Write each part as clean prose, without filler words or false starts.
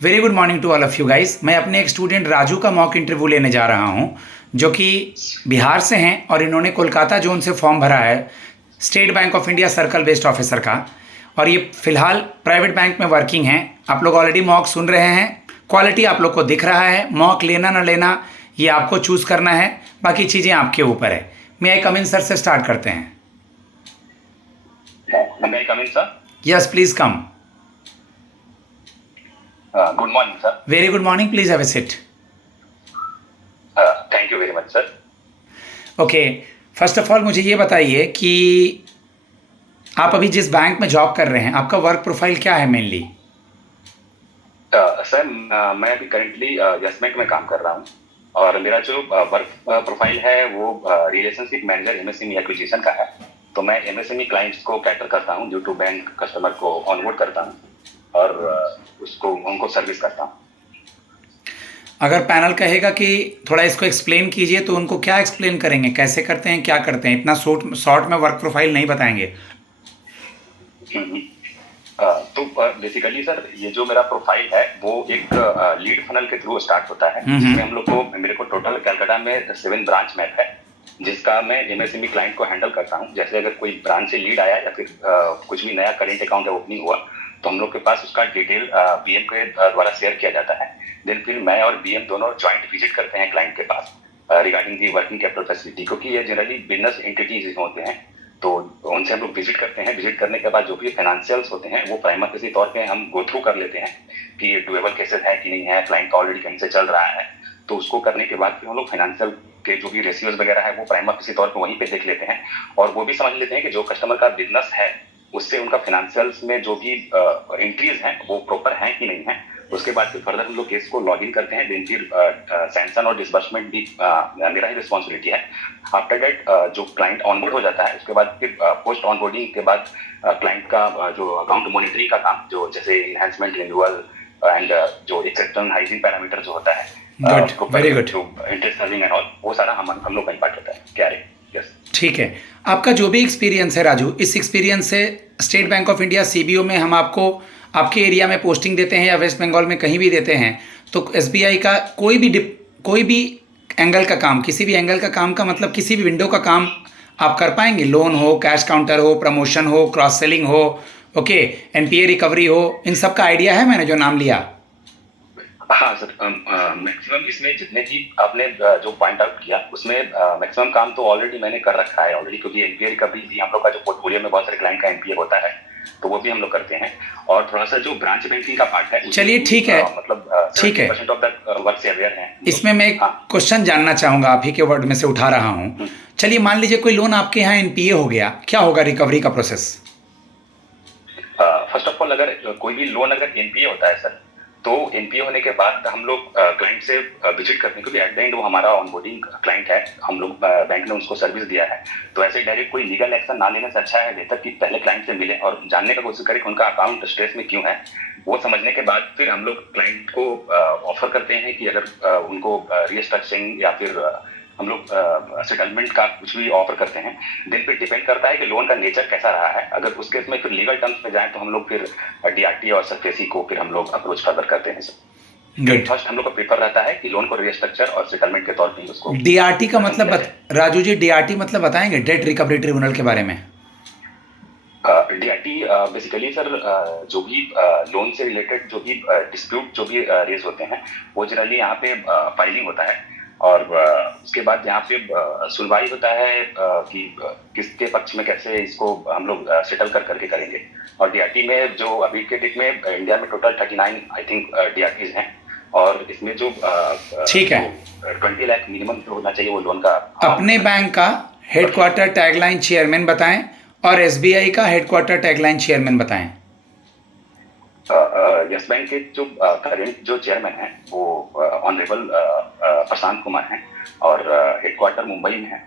Very good morning to all of you guys. मैं अपने एक स्टूडेंट राजू का मॉक इंटरव्यू लेने जा रहा हूं, जो कि बिहार से हैं और इन्होंने कोलकाता जोन से फॉर्म भरा है state bank of India circle based officer का। और ये फिलहाल प्राइवेट बैंक में वर्किंग हैं। आप लोग ऑलरेडी मॉक सुन रहे हैं, क्वालिटी आप लोग को दिख रहा है। मॉक लेना ना लेना ये आपको चूज़ करना है, बाकी चीज़ें आपके ऊपर है। मैं आई कम इन सर से स्टार्ट करते हैं। May I come in, sir? Yes please come. Good morning, sir. Very good morning, please have a seat. Thank you very much, sir. Okay, first of all मुझे ये बताइए कि आप अभी जिस बैंक में जॉब कर रहे हैं, आपका वर्क प्रोफाइल क्या है मेनली? सर मैं अभी करेंटली यस बैंक में काम कर रहा हूँ और मेरा जो वर्क प्रोफाइल है वो रिलेशनशिप मैनेजर एमएसएमई एक्विजिशन का है। तो मैं एमएसएमई क्लाइंट्स को कैटर करता हूँ, ड्यू टू बैंक कस्टमर को ऑनबोर्ड करता हूँ और उसको उनको सर्विस करता हूँ। अगर पैनल कहेगा कि थोड़ा इसको एक्सप्लेन कीजिए तो उनको क्या एक्सप्लेन करेंगे, कैसे करते हैं, क्या करते हैं? इतना शॉर्ट में वर्क प्रोफाइल नहीं बताएंगे। तो बेसिकली सर ये जो मेरा प्रोफाइल है वो एक लीड फनल के थ्रू स्टार्ट होता है, जिसमें हम लोग को मेरे को टोटल कलकत्ता में 7 ब्रांच मैप है, जिसका मैं एमएसएमई क्लाइंट को हैंडल करता हूँ। जैसे अगर कोई ब्रांच से लीड आया या फिर कुछ भी नया करेंट अकाउंट ओपनिंग हुआ तो हम लोग के पास उसका डिटेल बीएम के द्वारा शेयर किया जाता है। देन फिर मैं और बीएम दोनों ज्वाइंट विजिट करते हैं क्लाइंट के पास regarding the working capital facility, क्योंकि ये जनरली बिजनेस एंटिटीज होते हैं। तो उनसे हम लोग विजिट करते हैं। विजिट करने के बाद जो भी फाइनेंशियल्स होते हैं वो प्राइमर किसी तौर पे हम गो थ्रू कर लेते हैं कि डुएबल केसेस है कि नहीं है, क्लाइंट का ऑलरेडी कहीं से चल रहा है। तो उसको करने के बाद फिर हम लोग फाइनेंशियल के जो भी रेशियोज वगैरह है वो प्राइमर किसी तौर पे वहीं पे देख लेते हैं और वो भी समझ लेते हैं कि जो कस्टमर का बिजनेस है उससे उनका फाइनेंशियल्स में जो भी एंट्रीज हैं वो प्रॉपर हैं कि नहीं है। उसके बाद फिर फर्दर हम लोग केस को लॉग इन करते हैं। देन फिर सैंक्शन और डिसबर्समेंट भी मेरा ही रिस्पॉन्सिबिलिटी है। आफ्टर दैट जो क्लाइंट ऑनबोर्ड हो जाता है उसके बाद फिर पोस्ट ऑनबोर्डिंग के बाद क्लाइंट का जो अकाउंट मॉनिटरिंग का काम, जो जैसे इनहेंसमेंट, रिन्यूअल एंड जो एक्सेप्टेंस हाइजीन पैरामीटर जो होता है, good, very good. Interest earning and all, वो सारा हम लोग का इम्पैक्ट होता है। क्या रे? यस, ठीक है। आपका जो भी एक्सपीरियंस है राजू, इस एक्सपीरियंस से state bank of India CBO में हम आपको आपके एरिया में पोस्टिंग देते हैं या वेस्ट बंगाल में कहीं भी देते हैं, तो एसबीआई का कोई भी एंगल का काम, किसी भी एंगल का काम का मतलब किसी भी विंडो का काम आप कर पाएंगे। लोन हो, कैश काउंटर हो, प्रमोशन हो, क्रॉस सेलिंग हो, ओके, एनपीए रिकवरी हो, इन सब का आइडिया है मैंने जो नाम लिया? हाँ सर, मैक्सिमम इसमें जितने भी आपने जो पॉइंट आउट किया उसमें मैक्सिमम काम तो ऑलरेडी मैंने कर रखा है ऑलरेडी, क्योंकि एनपीए रिकवरी भी हम लोग का जो पोर्टफोलियो में बहुत सारे क्लाइंट का एनपीए होता है तो वो भी हम लोग करते हैं। और थोड़ा सा जो ब्रांच बैंकिंग का पार्ट है, चलिए ठीक है, मतलब ठीक है। 70% ऑफ द वर्क से अवेयर हैं। इसमें मैं एक क्वेश्चन जानना चाहूँगा, आप ही के वर्ड में से उठा रहा हूँ। चलिए मान लीजिए कोई लोन आपके यहाँ एनपीए हो गया, क्या होगा रिकवरी का प्रोसेस? फर्स्ट ऑफ ऑल अगर कोई भी लोन अगर एनपीए होता है सर, तो एनपीए होने के बाद हम लोग क्लाइंट से विजिट करते हैं, क्योंकि एट द एंड वो हमारा ऑनबोर्डिंग क्लाइंट है, हम लोग बैंक ने उसको सर्विस दिया है। तो ऐसे डायरेक्ट कोई लीगल एक्शन ना लेने से अच्छा है बेहतर कि पहले क्लाइंट से मिले और जानने का कोशिश करें कि उनका अकाउंट स्ट्रेस में क्यों है। वो समझने के बाद फिर हम लोग क्लाइंट को ऑफर करते हैं कि अगर उनको रीस्ट्रक्चरिंग या फिर हम लोग सेटलमेंट का कुछ भी ऑफर करते हैं। दिन पे डिपेंड करता है कि लोन का नेचर कैसा रहा है। अगर उस केस में फिर लीगल टर्म्स में जाए तो हम लोग फिर डीआरटी और सरफेसी को फिर हम लोग अप्रोच फर्दर करते हैं सर। फर्स्ट हम लोग का प्रेफर रहता है कि लोन को रीस्ट्रक्चर और सेटलमेंट के तौर पे उसको। डीआरटी का मतलब राजू जी, डीआरटी मतलब बताएंगे, डेट रिकवरी ट्रिब्यूनल के बारे में? डीआरटी बेसिकली सर जो भी लोन से रिलेटेड जो भी डिस्प्यूट जो भी रेज होते हैं वो जनरली यहाँ पे फाइलिंग होता है और उसके बाद यहाँ पे सुनवाई होता है कि किसके पक्ष में कैसे इसको हम लोग सेटल करके करेंगे। और डीआरटी में जो अभी के डेट में इंडिया में टोटल 39 आई थिंक डीआरटीज हैं और इसमें जो ठीक है 20 लाख मिनिमम जो होना चाहिए वो लोन का। अपने बैंक का हेडक्वार्टर टैगलाइन चेयरमैन बताएं और एसबीआई का हेडक्वार्टर टैगलाइन चेयरमैन बताएं। यस बैंक के जो करेंट जो चेयरमैन हैं वो ऑनरेबल प्रशांत कुमार हैं और हेडक्वार्टर मुंबई में है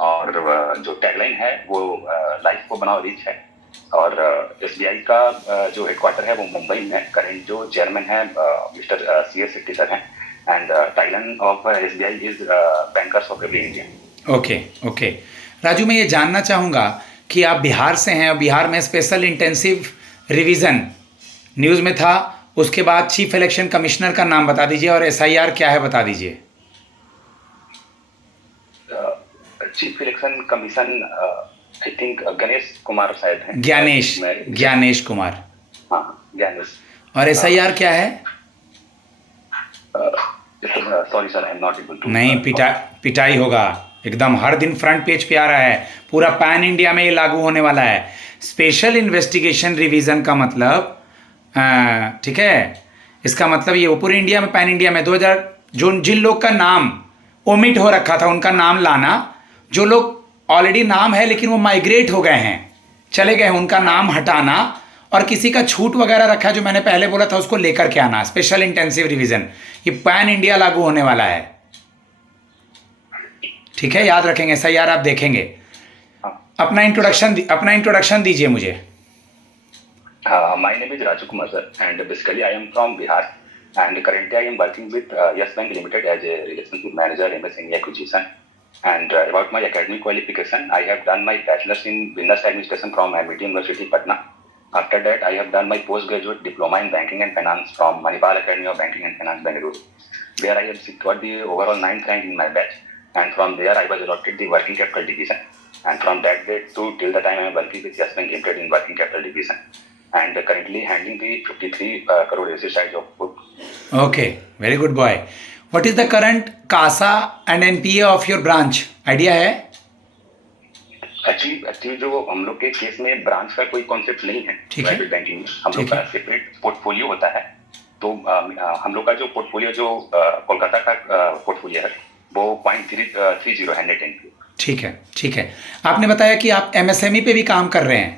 और जो टैगलाइन है वो लाइफ को बनाओ रिच है। और एसबीआई का जो हेडक्वार्टर है वो मुंबई में है। करेंट जो चेयरमैन है मिस्टर CS शेट्टी सर हैं and tagline of SBI is bankers of every India. Okay okay Raju, मैं ये जानना चाहूँगा कि आप बिहार से हैं और बिहार में स्पेशल इंटेंसिव रिवीजन न्यूज़ में था, उसके बाद चीफ इलेक्शन कमिश्नर का नाम बता दीजिए और एसआईआर क्या है बता दीजिए। Chief election commission I think Ganesh Kumar शायद हैं। ज्ञानेश कुमार। हाँ, ज्ञानेश। और एसआईआर क्या है? Sorry sir, I am not able to. नहीं, पिटाई होगा एकदम। हर दिन फ्रंट पेज पे आ रहा है, पूरा पैन इंडिया में ये लागू होने वाला है। स्पेशल इन्वेस्टिगेशन रिवीजन का मतलब, ठीक है, इसका मतलब ये पूरे इंडिया में, पैन इंडिया में 2000 जिन लोग का नाम ओमिट हो रखा था उनका नाम लाना, जो लोग ऑलरेडी नाम है लेकिन वो माइग्रेट हो गए हैं, चले गए हैं, उनका नाम हटाना, और किसी का छूट वगैरह रखा जो मैंने पहले बोला था उसको लेकर के आना। स्पेशल इंटेंसिव रिवीजन, ये पैन इंडिया लागू होने वाला है, ठीक है, याद रखेंगे। ऐसा यार आप देखेंगे। अपना इंट्रोडक्शन दीजिए मुझे। My name is Raju Kumar sir, and basically I am from Bihar, and currently I am working with Yes Bank Limited as a relationship manager, MSME acquisition. And about my academic qualification, I have done my bachelor's in business administration from MIT University, Patna. After that, I have done my postgraduate diploma in banking and finance from Manipal Academy of Banking and Finance, Bengaluru, where I have secured the overall 9th rank in my batch. And from there, I was allotted the working capital division. And from that date to till the time I am working with Yes Bank Limited in working capital division. And currently handling the 53 crore asset size of book. Okay, very good boy. What is the current CASA and NPA of your branch? Idea है? Actually जो हम लोग के case में branch का कोई concept नहीं है प्राइवेट बैंकिंग में। हम लोग का सेपरेट पोर्टफोलियो होता है। तो हम लोग का जो पोर्टफोलियो जो कोलकाता का पोर्टफोलियो है वो 0.30 है नेट एनपीए। ठीक है, ठीक है। आपने बताया कि आप एमएसएमई पे भी काम कर रहे हैं।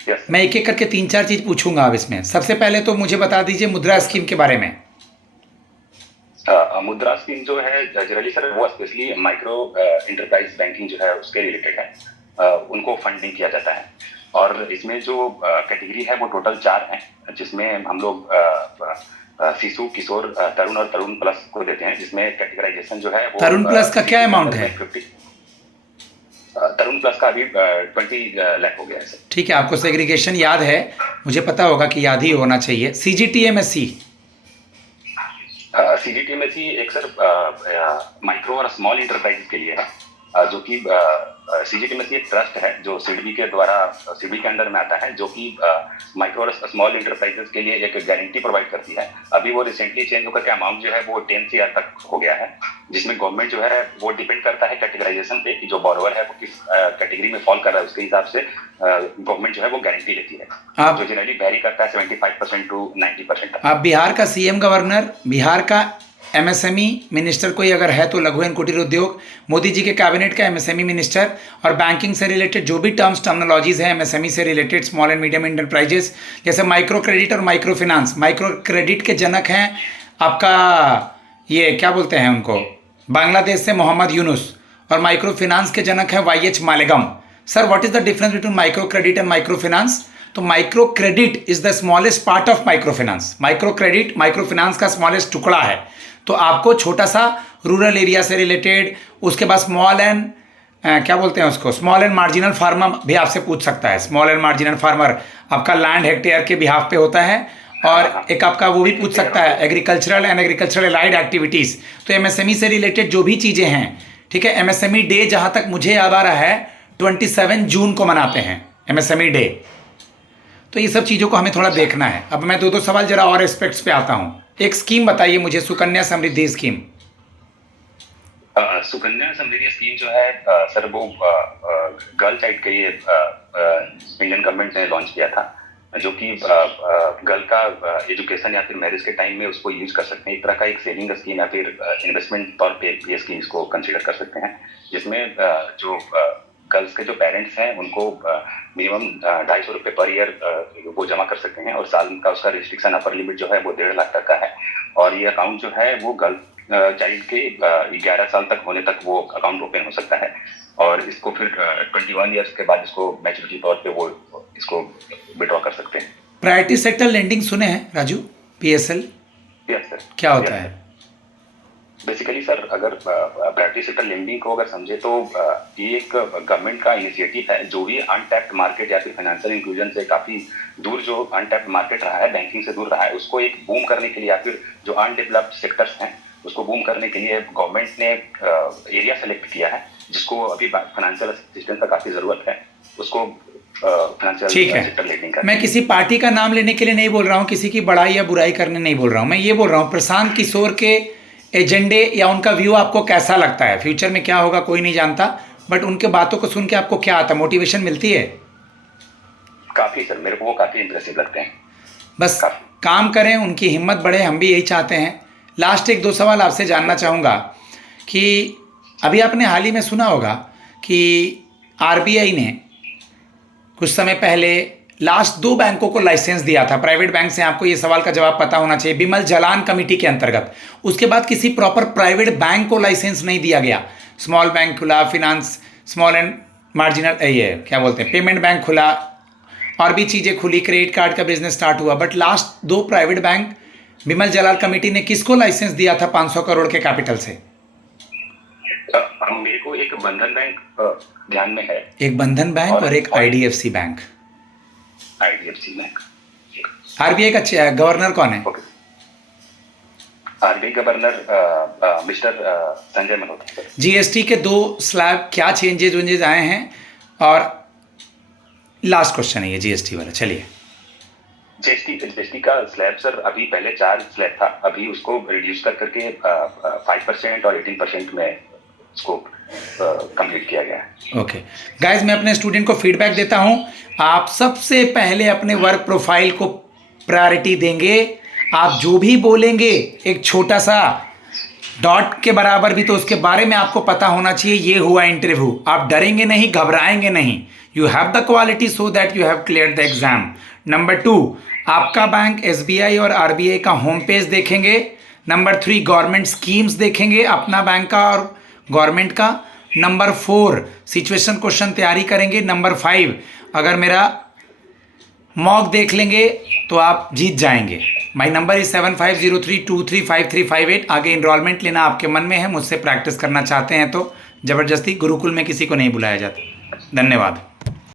Yes. मैं एक एक करके 3-4 चीज पूछूंगा अब इसमें। सबसे पहले तो मुझे बता दीजिए मुद्रा स्कीम के बारे में। मुद्रा स्कीम जो है जनरली सर वो स्पेशली माइक्रो इंटरप्राइज बैंकिंग जो है उसके रिलेटेड है। उनको फंडिंग किया जाता है और इसमें जो कैटेगरी है वो टोटल 4 हैं, जिसमें हम लोग शिशु, किशोर, तरुण और तरुण प्लस को देते हैं, जिसमें कैटेगराइजेशन जो है वो तरुण प्लस का क्या अमाउंट है? तरुण प्लस का अभी 20 लाख हो गया है सर। ठीक है, आपको सेग्रीगेशन याद है, मुझे पता होगा कि याद ही होना चाहिए। सीजीटीएमएससी सीजीटीएमएससी एक सर माइक्रो और स्मॉल इंटरप्राइजेस के लिए है, जो कि सीजीटीएमएससी एक ट्रस्ट है जो सिडबी के द्वारा सिडबी के अंडर में आता है, जो कि माइक्रो और स्मॉल इंटरप्राइजेस के लिए एक गारंटी प्रोवाइड करती है। अभी वो रिसेंटली चेंज होकर के अमाउंट जो है वो 10 CR तक हो गया है, जिसमें गवर्नमेंट जो है वो डिपेंड करता है कैटेगराइजेशन पे कि जो बोरोवर है वो किस कैटेगरी में फॉल कर रहा है, उसके हिसाब से गवर्नमेंट जो है वो गारंटी लेती है, जो जनरली वेरी करता है 75% टू 90%। आप बिहार का सीएम गवर्नर, बिहार का एमएसएमई मिनिस्टर कोई अगर है तो लघु एवं कुटीर उद्योग, मोदी जी के कैबिनेट का एमएसएमई मिनिस्टर, और बैंकिंग से रिलेटेड जो भी टर्मिनोलॉजीज है एमएसएमई से related, small and medium enterprises, जैसे माइक्रो क्रेडिट और माइक्रो फिनांस। माइक्रो क्रेडिट के जनक हैं आपका ये क्या बोलते हैं उनको, बांग्लादेश से मोहम्मद यूनुस, और माइक्रो फिनांस के जनक हैं YH Malegam. Sir, what is the difference between micro credit and micro finance? तो micro credit is the smallest part of micro finance. Micro credit micro finance का स्मॉलेस्ट टुकड़ा है। तो आपको छोटा सा रूरल एरिया से रिलेटेड, उसके बाद स्मॉल एंड क्या बोलते हैं उसको, स्मॉल एंड मार्जिनल फार्मर भी आपसे पूछ सकता है। स्मॉल एंड मार्जिनल फार्मर आपका लैंड हेक्टेयर के बिहाफ पे होता है, और एक आपका वो भी पूछ सकता है agricultural and agricultural allied activities. तो एमएसएमई से रिलेटेड जो भी चीज़ें हैं, ठीक है। एमएसएमई डे जहाँ तक मुझे याद आ रहा है 27 जून को मनाते हैं एमएसएमई डे। तो ये सब चीज़ों को हमें थोड़ा देखना है। अब मैं 2 सवाल जरा और एस्पेक्ट्स पे आता हूँ। एक स्कीम बताइए मुझे, सुकन्या समृद्धि स्कीम। सुकन्या समृद्धि स्कीम जो है सर वो गर्ल चाइल्ड के लिए इंडियन गवर्नमेंट ने लॉन्च किया था, जो कि गर्ल का एजुकेशन या फिर मैरिज के टाइम में उसको यूज कर सकते हैं। एक तरह का एक सेविंग स्कीम या फिर इन्वेस्टमेंट तौर पे ये स्कीम को कंसीडर कर सकते हैं, जिसमें जो गर्ल्स के जो पेरेंट्स हैं उनको मिनिमम 250 रुपये पर ईयर वो जमा कर सकते हैं, और साल का उसका रिस्ट्रिक्शन अपर लिमिट जो है वो 1.5 लाख तक का है। और ये अकाउंट जो है वो गर्ल चाइल्ड के 11 साल तक होने तक वो अकाउंट ओपन हो सकता है, और इसको फिर 21 ईयर्स के बाद इसको मैच्योरिटी तौर पे वो इसको विड्रॉ कर सकते हैं। प्रायोरिटी सेक्टर लेंडिंग सुने हैं राजू, PSL? Yes sir. क्या होता है? बेसिकली सर अगर प्रायोरिटी सेक्टर लेंडिंग को अगर समझे तो ये एक गवर्नमेंट का इनिशिएटिव है जो भी अनटैप्ड मार्केट या फिर फाइनेंशियल इंक्लूजन से काफी दूर जो अनटैप्ड मार्केट रहा है, बैंकिंग से दूर रहा है, उसको एक बूम करने के लिए या फिर जो अनडेवलप्ड सेक्टर्स हैं उसको बूम करने के लिए गवर्नमेंट ने एरिया सेलेक्ट किया है जिसको अभी फाइनेंशियल असिस्टेंस का काफ़ी ज़रूरत है, उसको ठीक है। मैं किसी पार्टी का नाम लेने के लिए नहीं बोल रहा हूँ, किसी की बड़ाई या बुराई करने नहीं बोल रहा हूँ। मैं ये बोल रहा हूँ प्रशांत किशोर के एजेंडे या उनका व्यू आपको कैसा लगता है? फ्यूचर में क्या होगा कोई नहीं जानता, बट उनके बातों को सुन के आपको क्या आता, मोटिवेशन मिलती है? काफ़ी सर, मेरे को वो काफ़ी इंप्रेसिव लगते हैं। बस काम करें, उनकी हिम्मत बढ़े, हम भी यही चाहते हैं। लास्ट एक दो सवाल आपसे जानना चाहूँगा कि अभी आपने हाल ही में सुना होगा कि आरबीआई ने कुछ समय पहले लास्ट 2 बैंकों को लाइसेंस दिया था, प्राइवेट बैंक से। आपको ये सवाल का जवाब पता होना चाहिए, बिमल जलान कमेटी के अंतर्गत। उसके बाद किसी प्रॉपर प्राइवेट बैंक को लाइसेंस नहीं दिया गया। स्मॉल बैंक खुला, फिनांस स्मॉल एंड मार्जिनल, ये क्या बोलते हैं, पेमेंट बैंक खुला, और भी चीज़ें खुली, क्रेडिट कार्ड का बिजनेस स्टार्ट हुआ। But last 2 private bank Bimal Jalal committee ने किसको लाइसेंस दिया था 500 करोड़ के कैपिटल से? मेरे को एक बंधन बैंक ध्यान में है, एक बंधन बैंक और एक IDFC bank. IDFC bank. RBI का गवर्नर कौन है? RBI governor mister Sanjay Malhotra. GST के 2 स्लैब क्या चेंजेज आए हैं? और लास्ट क्वेश्चन है ये जीएसटी वाला। चलिए, जीएसटी का स्लैब सर अभी पहले 4 स्लैब था, अभी उसको रिड्यूस करके 5% और 18% में उसको कंप्लीट किया गया है। ओके गाइज, मैं अपने स्टूडेंट को फीडबैक देता हूं। आप सबसे पहले अपने वर्क प्रोफाइल को प्रायोरिटी देंगे। आप जो भी बोलेंगे एक छोटा सा डॉट के बराबर भी तो उसके बारे में आपको पता होना चाहिए। ये हुआ इंटरव्यू, आप डरेंगे नहीं, घबराएंगे नहीं। You have the quality so that you have clear the exam. Number 2, आपका बैंक एसबीआई और आरबीआई का होम पेज देखेंगे। नंबर 3, गवर्नमेंट स्कीम्स देखेंगे, अपना बैंक का और गवर्नमेंट का। नंबर 4, सिचुएशन क्वेश्चन तैयारी करेंगे। नंबर 5, अगर मेरा मॉक देख लेंगे तो आप जीत जाएंगे। My number is 7503235358। आगे इनरोलमेंट लेना आपके मन में है, मुझसे प्रैक्टिस करना चाहते हैं तो ज़बरदस्ती गुरुकुल में किसी को नहीं बुलाया जाता। धन्यवाद।